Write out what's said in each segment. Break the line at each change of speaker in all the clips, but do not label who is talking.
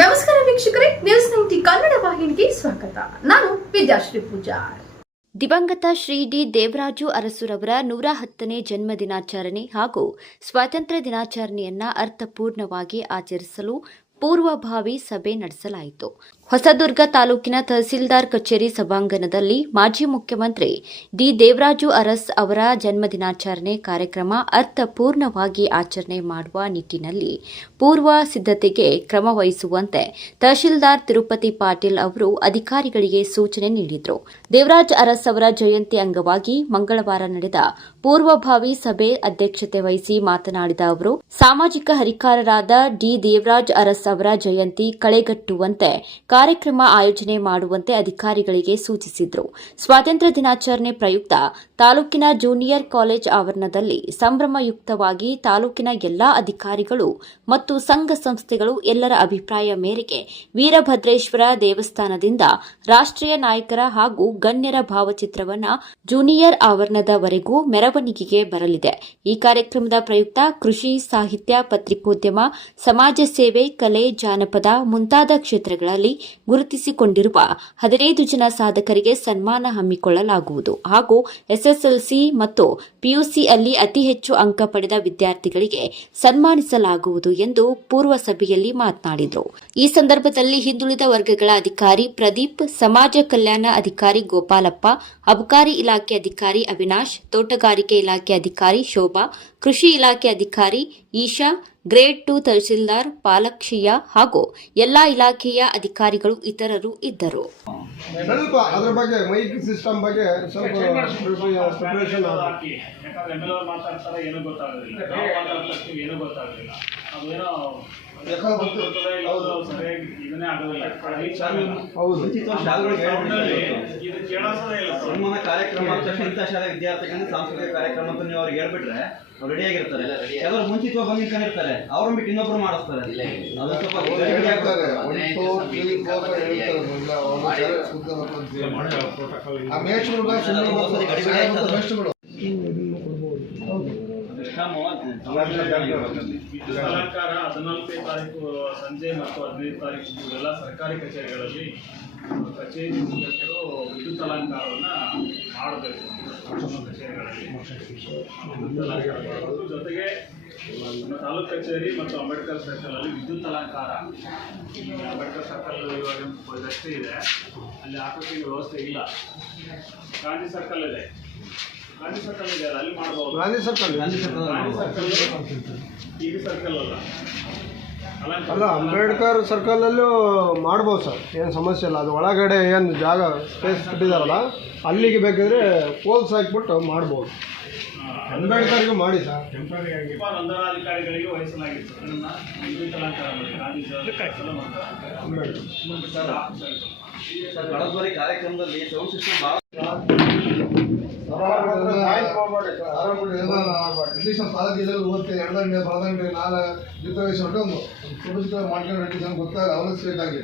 ನಮಸ್ಕಾರ ವೀಕ್ಷಕರೇ, news ninety Kannada ವಾಹಿನಿಗೆ ಸ್ವಾಗತ. ನಾನು ವಿದ್ಯಾಶ್ರೀ ಪೂಜಾರ್.
ದಿವಂಗತ ಶ್ರೀ ಡಿ ದೇವರಾಜು ಅರಸುರವರ ನೂರ ಹತ್ತನೇ ಜನ್ಮ ದಿನಾಚರಣೆ ಹಾಗೂ ಸ್ವಾತಂತ್ರ್ಯ ದಿನಾಚರಣೆಯನ್ನ ಅರ್ಥಪೂರ್ಣವಾಗಿ ಆಚರಿಸಲು ಪೂರ್ವಭಾವಿ ಸಭೆ ನಡೆಸಲಾಯಿತು. ಹೊಸದುರ್ಗ ತಾಲೂಕಿನ ತಹಸೀಲ್ದಾರ್ ಕಚೇರಿ ಸಭಾಂಗಣದಲ್ಲಿ ಮಾಜಿ ಮುಖ್ಯಮಂತ್ರಿ ಡಿ. ದೇವರಾಜು ಅರಸ್ ಅವರ ಜನ್ಮದಿನಾಚರಣೆ ಕಾರ್ಯಕ್ರಮ ಅರ್ಥಪೂರ್ಣವಾಗಿ ಆಚರಣೆ ಮಾಡುವ ನಿಟ್ಟಿನಲ್ಲಿ ಪೂರ್ವ ಸಿದ್ಧತೆಗೆ ಕ್ರಮ ವಹಿಸುವಂತೆ ತಹಶೀಲ್ದಾರ್ ತಿರುಪತಿ ಪಾಟೀಲ್ ಅವರು ಅಧಿಕಾರಿಗಳಿಗೆ ಸೂಚನೆ ನೀಡಿದರು. ದೇವರಾಜ್ ಅರಸ್ ಅವರ ಜಯಂತಿ ಅಂಗವಾಗಿ ಮಂಗಳವಾರ ನಡೆದ ಪೂರ್ವಭಾವಿ ಸಭೆ ಅಧ್ಯಕ್ಷತೆ ವಹಿಸಿ ಮಾತನಾಡಿದ ಅವರು, ಸಾಮಾಜಿಕ ಹರಿಕಾರರಾದ ಡಿ. ದೇವರಾಜ್ ಅರಸ್ ಅವರ ಜಯಂತಿ ಕಳೆಗಟ್ಟುವಂತೆ ಕಾರ್ಯಕ್ರಮ ಆಯೋಜನೆ ಮಾಡುವಂತೆ ಅಧಿಕಾರಿಗಳಿಗೆ ಸೂಚಿಸಿದರು. ಸ್ವಾತಂತ್ರ್ಯ ದಿನಾಚರಣೆ ಪ್ರಯುಕ್ತ ತಾಲೂಕಿನ ಜೂನಿಯರ್ ಕಾಲೇಜ್ ಆವರಣದಲ್ಲಿ ಸಂಭ್ರಮಯುಕ್ತವಾಗಿ ತಾಲೂಕಿನ ಎಲ್ಲಾ ಅಧಿಕಾರಿಗಳು ಮತ್ತು ಸಂಘ ಸಂಸ್ಥೆಗಳು ಎಲ್ಲರ ಅಭಿಪ್ರಾಯ ಮೇರೆಗೆ ವೀರಭದ್ರೇಶ್ವರ ದೇವಸ್ಥಾನದಿಂದ ರಾಷ್ಟ್ರೀಯ ನಾಯಕರ ಹಾಗೂ ಗಣ್ಯರ ಭಾವಚಿತ್ರವನ್ನ ಜೂನಿಯರ್ ಆವರಣದವರೆಗೂ ಮೆರವಣಿಗೆಗೆ ಬರಲಿದೆ. ಈ ಕಾರ್ಯಕ್ರಮದ ಪ್ರಯುಕ್ತ ಕೃಷಿ, ಸಾಹಿತ್ಯ, ಪತ್ರಿಕೋದ್ಯಮ, ಸಮಾಜ ಸೇವೆ, ಕಲೆ ಜಾನಪದ ಮುಂತಾದ ಕ್ಷೇತ್ರಗಳಲ್ಲಿ ಗುರುತಿಸಿಕೊಂಡಿರುವ ಹದಿನೈದು ಜನ ಸಾಧಕರಿಗೆ ಸನ್ಮಾನ ಹಮ್ಮಿಕೊಳ್ಳಲಾಗುವುದು. ಹಾಗೂ ಎಸ್ಎಸ್ಎಲ್ಸಿ ಮತ್ತು ಪಿಯುಸಿಯಲ್ಲಿ ಅತಿ ಹೆಚ್ಚು ಅಂಕ ಪಡೆದ ವಿದ್ಯಾರ್ಥಿಗಳಿಗೆ ಸನ್ಮಾನಿಸಲಾಗುವುದು ಎಂದು ಪೂರ್ವ ಸಭೆಯಲ್ಲಿ ಮಾತನಾಡಿದರು. ಈ ಸಂದರ್ಭದಲ್ಲಿ ಹಿಂದುಳಿದ ವರ್ಗಗಳ ಅಧಿಕಾರಿ ಪ್ರದೀಪ್, ಸಮಾಜ ಕಲ್ಯಾಣ ಅಧಿಕಾರಿ ಗೋಪಾಲಪ್ಪ, ಅಬಕಾರಿ ಇಲಾಖೆ ಅಧಿಕಾರಿ ಅವಿನಾಶ್, ತೋಟಗಾರಿಕೆ ಇಲಾಖೆ ಅಧಿಕಾರಿ ಶೋಭಾ ಕೃಷಿ ಇಲಾಖೆ ಅಧಿಕಾರಿ ಈಶಾ ಗ್ರೇಡ್ ಟು ತಹಸೀಲ್ದಾರ್ ಪಾಲಕ್ಷಿಯಾ ಹಾಗೂ ಎಲ್ಲಾ ಇಲಾಖೆಯ ಅಧಿಕಾರಿಗಳು ಇತರರು ಇದ್ದರು.
ಸ್ವಲ್ಪ ಅದ್ರ ಬಗ್ಗೆ ಮೈಕ್ ಸಿಸ್ಟಮ್ ಬಗ್ಗೆ ಸ್ವಲ್ಪ ಪ್ರಿಪರೇಷನ್
ಯಾಕಂದ್ರೆ ಎಂ ಎಲ್ ಅವ್ರು ಮಾತಾಡ್ತಾರೆ ಏನೂ ಗೊತ್ತಾಗೋದಿಲ್ಲ. ನಾವು ಮಾತಾಡ್ತಿರ್ತೀವಿ ಏನೂ ಗೊತ್ತಾಗೋದಿಲ್ಲ. ಅದೇನೋ ಸರಿಯಾಗಿ ಇದನ್ನೇ ಆಗೋದಿಲ್ಲ.
ಹೌದು.
ಇದು ಕೇಳಿಸೋದೇ ಇಲ್ಲ ಸೌಂಡ್.
ಕಾರ್ಯಕ್ರಮ ಇಂಥ ಶಾಲೆ ವಿದ್ಯಾರ್ಥಿಗಳಿಗೆ ಸಾಂಸ್ಕೃತಿಕ ಕಾರ್ಯಕ್ರಮ ಅಂತ ನೀವು ಅವ್ರಿಗೆ ಹೇಳ್ಬಿಟ್ರೆ ಅವ್ರು ರೆಡಿ ಆಗಿರ್ತಾರೆ. ಕೆಲವರು ಮುಂಚಿತವಾಗಿ ಬಂದು ನಿಂತ್ಕೊಂಡಿರ್ತಾರೆ. ಅವ್ರನ್ನ ಬಿಟ್ಟು ಇನ್ನೊಬ್ರು ಮಾಡಿಸ್ತಾರೆ. ಅದು ಸ್ವಲ್ಪ
ಆ
ಅಲಂಕಾರ ಹದಿನಾಲ್ಕನೇ ತಾರೀಕು ಸಂಜೆ ಮತ್ತು ಹದಿನೈದು ತಾರೀಕು ಎಲ್ಲ ಸರ್ಕಾರಿ ಕಚೇರಿಗಳಲ್ಲಿ ಕಚೇರಿ ಮುಖ್ಯಸ್ಥರು ವಿದ್ಯುತ್ ಅಲಂಕಾರವನ್ನು ಮಾಡಬೇಕು ಜೊತೆಗೆ ನಮ್ಮ ತಾಲೂಕು ಕಚೇರಿ ಮತ್ತು ಅಂಬೇಡ್ಕರ್ ಸರ್ಕಲ್ ಅಲ್ಲಿ ವಿದ್ಯುತ್ ಅಲಂಕಾರ ಅಂಬೇಡ್ಕರ್ ಸರ್ಕಲ್ ಇವಾಗ ರಸ್ತೆ ಇದೆ ಅಲ್ಲಿ ಹಾಕೋಕ್ಕೆ ವ್ಯವಸ್ಥೆ ಇಲ್ಲ. ಗಾಂಧಿ ಸರ್ಕಲ್ ಇದೆ. ಗಾಂಧಿ ಸರ್ಕಲ್ ಇದೆ. ಅಲ್ಲ, ಅಲ್ಲಿ ಮಾಡಬಹುದು
Gandhi circle
Gandhi circle
Gandhi circle TV circle ಅಲ್ಲ.
ಅಲ್ಲ ಅಂಬೇಡ್ಕರ್ ಸರ್ಕಲಲ್ಲೂ ಮಾಡ್ಬೋದು ಸರ್ ಏನು ಸಮಸ್ಯೆ ಇಲ್ಲ ಅದು ಒಳಗಡೆ ಏನು ಜಾಗ ಸ್ಪೇಸ್ ಕಟ್ಟಿದಾರಲ್ಲ ಅಲ್ಲಿಗೆ ಬೇಕಾದರೆ ಪೋಲ್ಸ್ ಹಾಕ್ಬಿಟ್ಟು ಮಾಡ್ಬೋದು ಅಂಬೇಡ್ಕರ್ಗೆ ಮಾಡಿ ಸರ್
ವಹಿಸಲಾಗಿತ್ತು
ಅಂಬೇಡ್ಕರ್
ಸರ್, ಕಳೆದ ಕಾರ್ಯಕ್ರಮದಲ್ಲಿ ಸೌಂಡ್ ಸಿಸ್ಟಮ್ ಭಾಳ
ಗಂಟೆ ಎಡದಂಡೆ ಬಲದಂಡೆ ನಾಲ ಜಿತ್ತವೇಶ ಒಂದು ಸುಭಿತ ಮಾಡ್ಕೊಂಡು ರೆಡ್ಡಿ ಗೊತ್ತಾಗ ಅವರ ಸ್ಟೇಟ್ ಆಗಿ.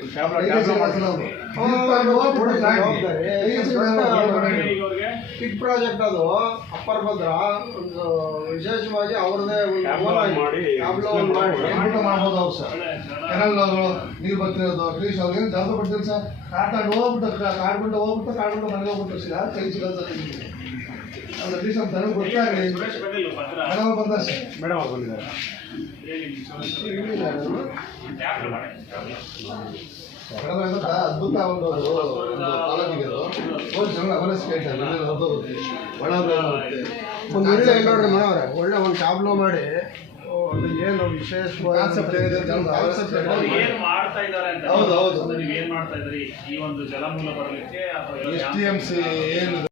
ಬಿಗ್ ಪ್ರಾಜೆಕ್ಟ್ ಅದು. ಅಪ್ಪರ್ ಭದ್ರ ಒಂದು ವಿಶೇಷವಾಗಿ ಅವ್ರದೇ ಒಂದು ಮಾಡ್ಬೋದು. ಅವ್ರು ಸರ್. ಕೆನಲ್ಗಳು ನೀರು ಬರ್ತಿರೋದು. ಅಟ್ಲೀಸ್ಟ್ ಅವ್ರಿಗೆ ಜಾಸ್ತಿ ಕೊಡ್ತೀರಿ ಸರ್? ಕಾಡ್ಕೊಂಡು ಹೋಗ್ಬಿಟ್ಟು ಕಾಡ್ಬಿಟ್ಟು ಹೋಗ್ಬಿಟ್ಟು ಕಾಡ್ಬಿಟ್ಟು ಮನೆಗೆ ಹೋಗ್ಬಿಟ್ಟು ಸರ್ ಕೈ ಸಿಗೋದು ಅಟ್ಲೀಸ್ಟ್ ನಮ್ಮ ಗೊತ್ತಾಗಲಿ. ಮೇಡಮ್ ಬಂದ ಸರ್
ಮೇಡಮ್ ಅವ್ರು ಬಂದಿದ್ದಾರೆ.
ಮೇಡಮ್ ಏನಂತ ಅದ್ಭುತ ಒಂದು ಅದು ಒಂದು ಒಳ್ಳೆ ನೋಡ್ರಿ ಮನವರ ಒಳ್ಳೆ ಒಂದು ಟ್ಯಾಬ್ಲೋ ಮಾಡಿ. ಅದು ಏನು ವಿಶೇಷವಾಗಿ ಕಾನ್ಸೆಪ್ಟ್ ಏನಿದೆ
ಏನ್ ಮಾಡ್ತಾ ಇದ್ದಾರೆ ಅಂತ
ಹೌದು, ಹೌದು.
ನೀವು ಏನು ಮಾಡ್ತಾ ಇದ್ರಿ? ಈ ಒಂದು ಜಲಮೂಲ ಬರಲಿಕ್ಕೆ
ಎಸ್ ಟಿ ಸಿ ಏನು